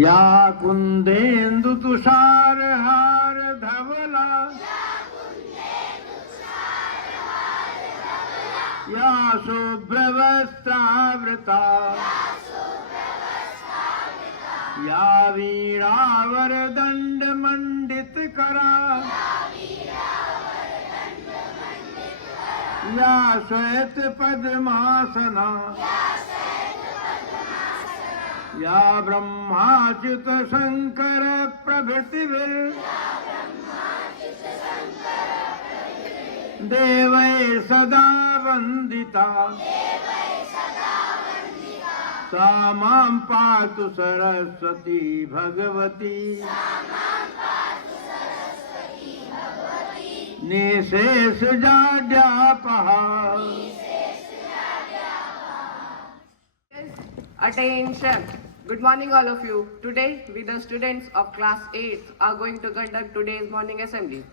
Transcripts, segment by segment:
या कुंदेन्दु तुषार हार धवला या शुभ्रवस्त्रावृता या वीणावर दंड मंडित करा या श्वेत पद्मासना या ब्रह्माच्युत शंकर प्रभृतिभिर् देवैः सदा वंदिता सा मां पातु Saraswati Bhagwati निशेष जाड्यापहा। Attention! Good morning all of you. Today we the students of class 8 are going to conduct today's morning assembly.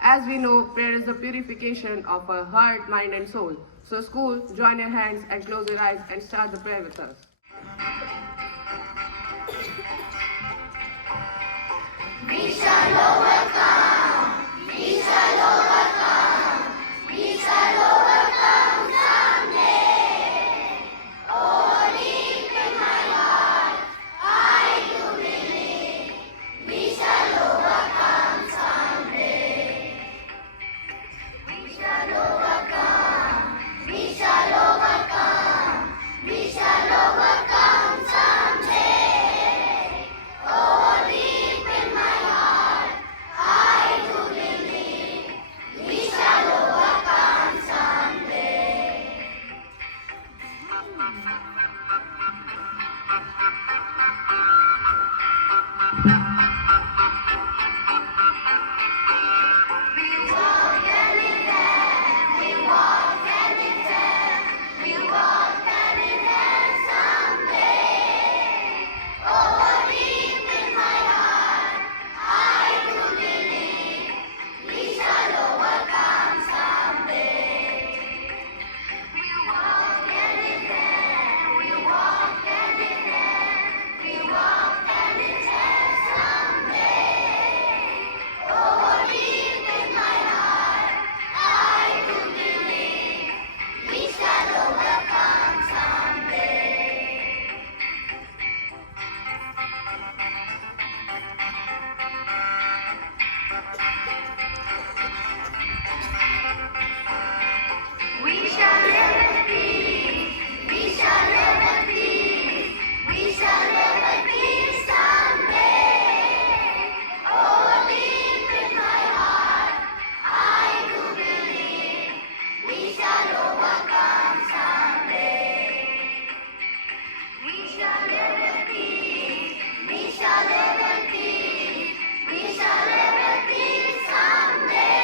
As we know, prayer is the purification of our heart, mind and soul. So school, join your hands and close your eyes and start the prayer with us. We shall overcome. We shall overcome. We shall overcome someday. Oh, deep in my heart, I do believe we shall overcome someday. We shall overcome. We shall overcome. We shall overcome someday. Oh, deep in my heart, I do believe we shall overcome someday. We walk and we dance, we walk and we dance, we walk and we dance someday. Oh, deep in my heart, I do believe we shall overcome someday. We walk and we dance, we walk and we dance, we walk and we dance someday. Oh, deep in my heart, I do believe we shall overcome someday. We shall live in peace. We shall live in peace. We shall live in peace someday. Oh, deep in my heart, I do believe we shall overcome someday. We shall live in peace. We shall live in peace. We shall live in peace someday.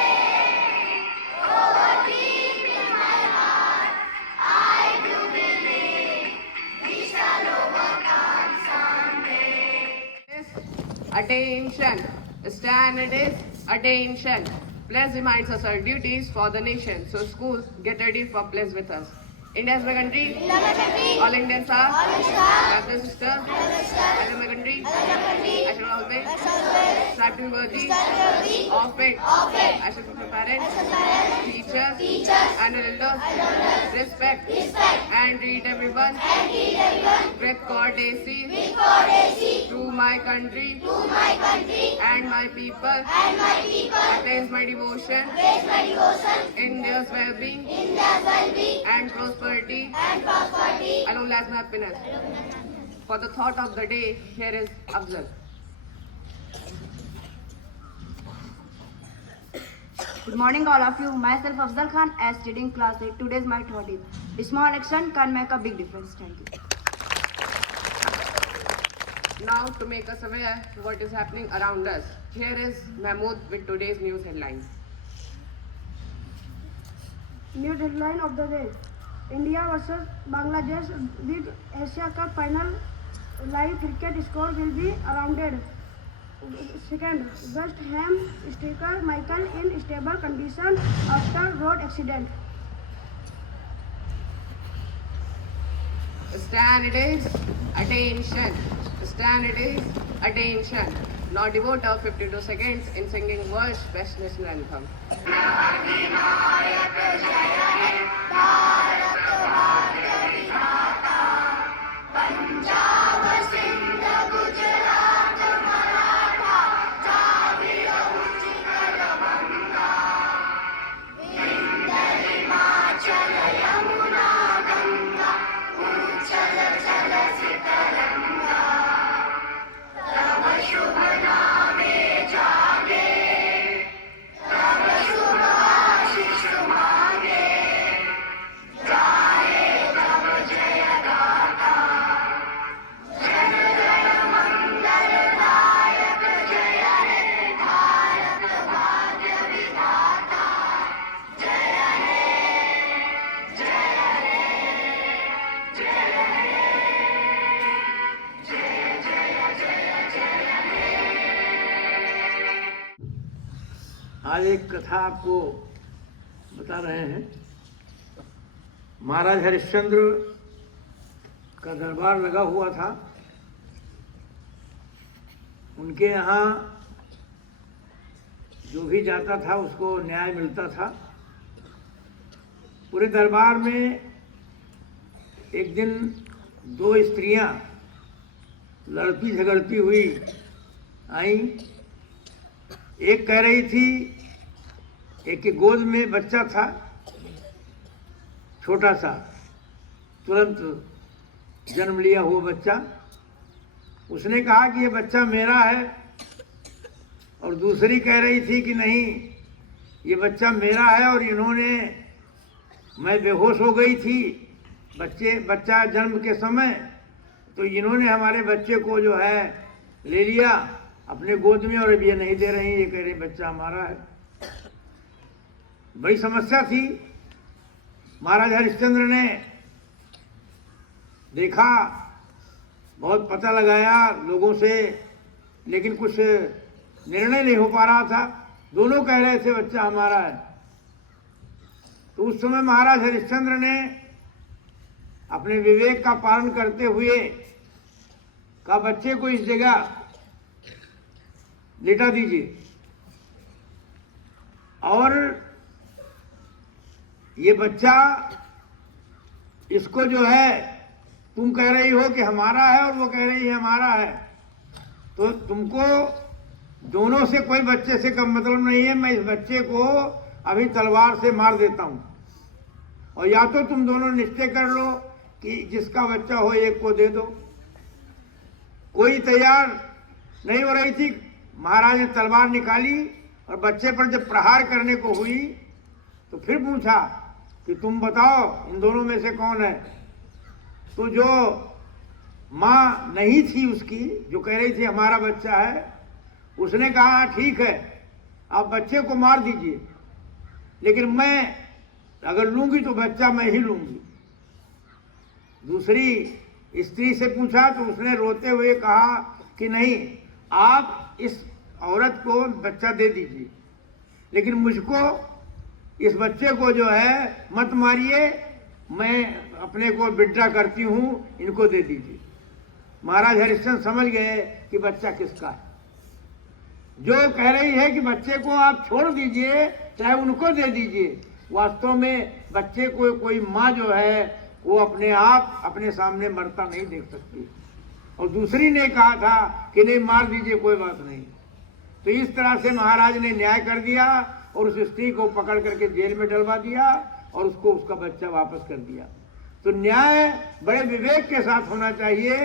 Oh, deep in my heart, I do believe we shall overcome someday. Attention! Stand it is attention. Pledge reminds us our duties for the nation. So school, get ready for pledge with us. India is my country. All Indians are. Brothers and sisters. I love my country. I shall always strive to be worthy of it. I shall put my parents, teachers, and elders. Respect and treat everyone with courtesy to my country and my people. Attains my devotion. India's well-being and prosperity alone as my happiness. For the thought of the day, here is Afzal. Good morning all of you. Myself Afzal Khan as studying class 8. Today is my 30th. A small action can make a big difference. Thank you. Now to make us aware what is happening around us, here is Mahmood with today's news headlines. News headline of the day. India versus Bangladesh Big Asia Cup final. Live cricket score will be rounded. Second, West Ham striker Michael in stable condition after road accident. Stand it is. Attention. Stand it is. Attention. Now devote our 52 seconds in singing world's best national anthem. आज एक कथा आपको बता रहे हैं। महाराज हरिश्चंद्र का दरबार लगा हुआ था। उनके यहाँ जो भी जाता था उसको न्याय मिलता था। पूरे दरबार में एक दिन दो स्त्रियां लड़ती झगड़ती हुई आई। एक कह रही थी, एक के गोद में बच्चा था छोटा सा, तुरंत जन्म लिया हुआ बच्चा। उसने कहा कि ये बच्चा मेरा है, और दूसरी कह रही थी कि नहीं, ये बच्चा मेरा है और इन्होंने, मैं बेहोश हो गई थी बच्चा जन्म के समय, तो इन्होंने हमारे बच्चे को जो है ले लिया अपने गोद में, और अब ये नहीं दे रही, ये कह रही बच्चा हमारा है। बड़ी समस्या थी। महाराज हरिश्चंद्र ने देखा, बहुत पता लगाया लोगों से, लेकिन कुछ निर्णय नहीं हो पा रहा था। दोनों कह रहे थे बच्चा हमारा है। तो उस समय महाराज हरिश्चंद्र ने अपने विवेक का पालन करते हुए कहा, बच्चे को इस जगह लेटा दीजिए, और ये बच्चा, इसको जो है, तुम कह रही हो कि हमारा है और वो कह रही है हमारा है, तो तुमको दोनों से कोई बच्चे से कम मतलब नहीं है। मैं इस बच्चे को अभी तलवार से मार देता हूं, और या तो तुम दोनों निश्चय कर लो कि जिसका बच्चा हो एक को दे दो। कोई तैयार नहीं हो रही थी। महाराज ने तलवार निकाली और बच्चे पर जब प्रहार करने को हुई तो फिर पूछा कि तुम बताओ इन दोनों में से कौन है। तो जो माँ नहीं थी उसकी, जो कह रही थी हमारा बच्चा है, उसने कहा ठीक है, आप बच्चे को मार दीजिए, लेकिन मैं अगर लूंगी तो बच्चा मैं ही लूंगी। दूसरी स्त्री से पूछा तो उसने रोते हुए कहा कि नहीं, आप इस औरत को बच्चा दे दीजिए, लेकिन मुझको, इस बच्चे को जो है मत मारिए, मैं अपने को विड्रा करती हूँ, इनको दे दीजिए। महाराज हरिश्चंद्र समझ गए कि बच्चा किसका है। जो कह रही है कि बच्चे को आप छोड़ दीजिए, चाहे उनको दे दीजिए, वास्तव में बच्चे को कोई माँ जो है वो अपने आप अपने सामने मरता नहीं देख सकती। और दूसरी ने कहा था कि नहीं, मार दीजिए, कोई बात नहीं। तो इस तरह से महाराज ने न्याय कर दिया और उस स्त्री को पकड़ करके जेल में डलवा दिया और उसको उसका बच्चा वापस कर दिया। तो न्याय बड़े विवेक के साथ होना चाहिए।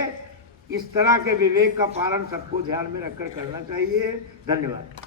इस तरह के विवेक का पालन सबको ध्यान में रखकर करना चाहिए। धन्यवाद।